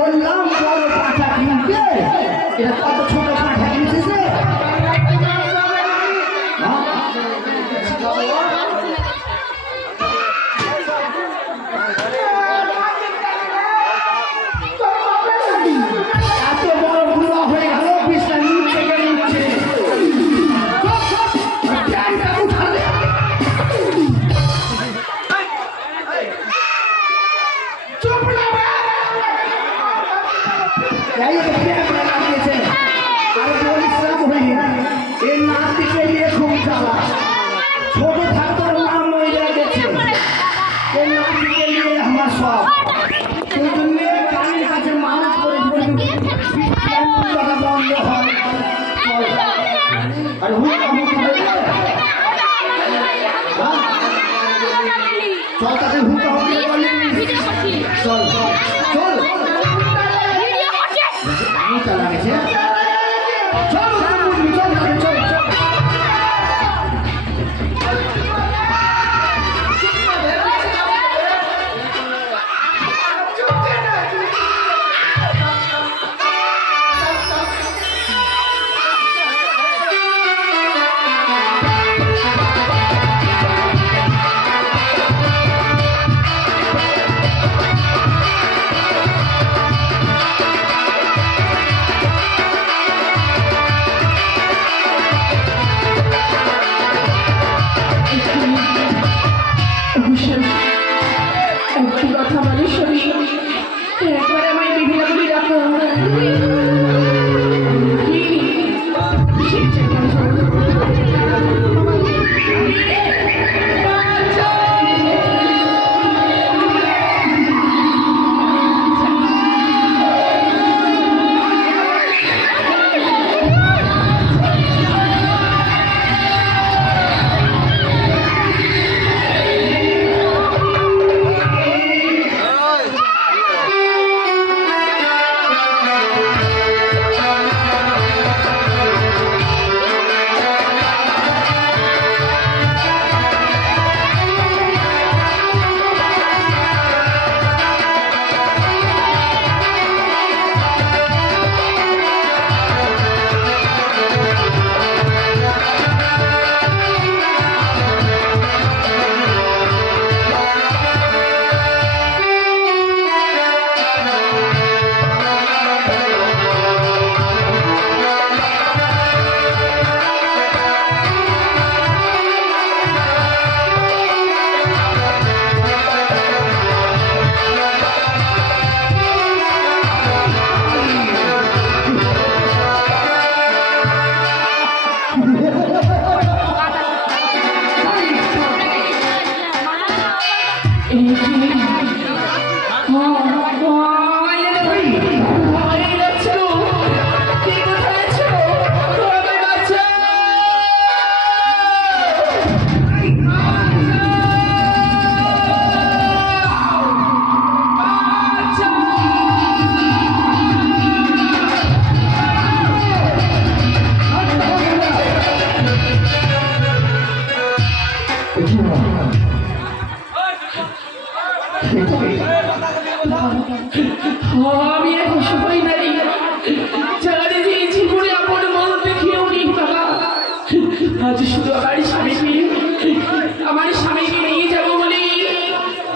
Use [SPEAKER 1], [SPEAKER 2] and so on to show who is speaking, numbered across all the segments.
[SPEAKER 1] বললাম বড় পাঠা কিনতে এটা কত ছোট চল তাকে হুক হবে চল চল চল। চালা গেছে চল চল।
[SPEAKER 2] আমি এখন সবাই নারী। যারা যে জীবনে আপন মন দেখিয়েও নি বাবা। আজ শুধু আমার স্বামীকে আমার স্বামীকে নিয়ে যাব বলে।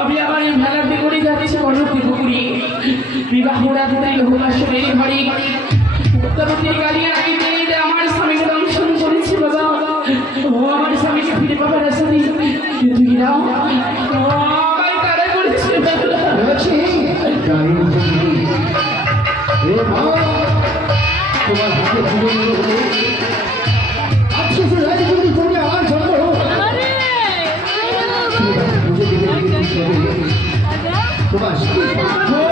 [SPEAKER 2] আমি আমার ভেলাতে করে যাচ্ছি কনকটি পুকুরি। বিবাহ রাত্রে লোকাসনের ঘরে। উত্তরবর্তী গাড়ি দিয়ে আমার স্বামীকে দংশন করেছি বাবা। ও আমার স্বামীকে ফিরে পাবার আশা দিই কিন্তু
[SPEAKER 1] তোমার হাতে জীবন আজকে সে রাজি তুমি আমার জন্ম তোমার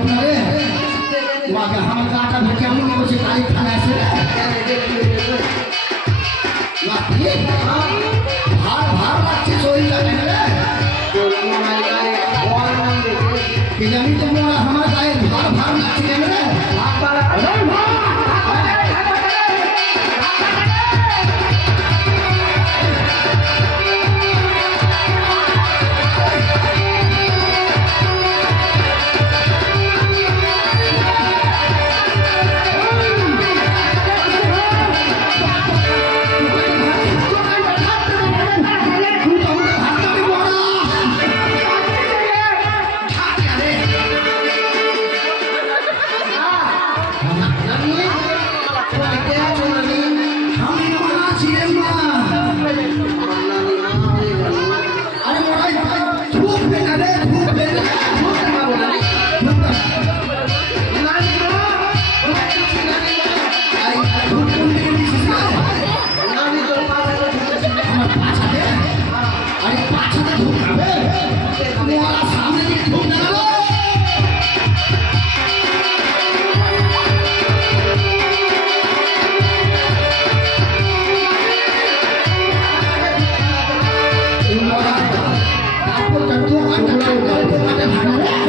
[SPEAKER 1] আপনারে? মাকে আমার গাটা ভেটে এমন বলছে কালী থানা আছে। ভার ভার লাগছে শরীরটা দেখলে। কি জানি তোমরা আমার গায়ে ভার ভার লাগছে কেন রে ভার ভার te van
[SPEAKER 3] a pagar.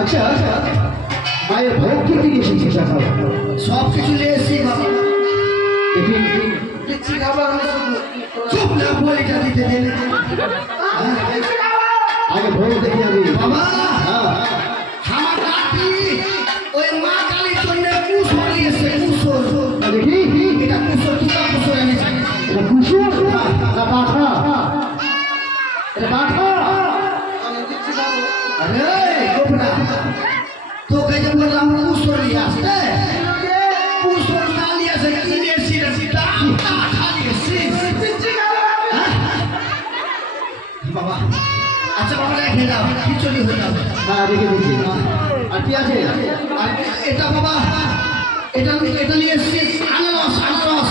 [SPEAKER 3] আচ্ছা মায়ের ভোগ থেকে এসেছি খাবার
[SPEAKER 1] সব কিছু নিয়ে এসেছি বাবা
[SPEAKER 3] দেখি
[SPEAKER 1] আমি। বাবা
[SPEAKER 3] হ্যাঁ।
[SPEAKER 1] আমার নাতি ওই মা হইতাম খিচুড়ি হইতাম
[SPEAKER 3] হ্যাঁ রেখে দিয়েছি আর কি আছে?
[SPEAKER 1] এটা বাবা এটা এটা নিয়ে এসেছি। আনারস আনারস।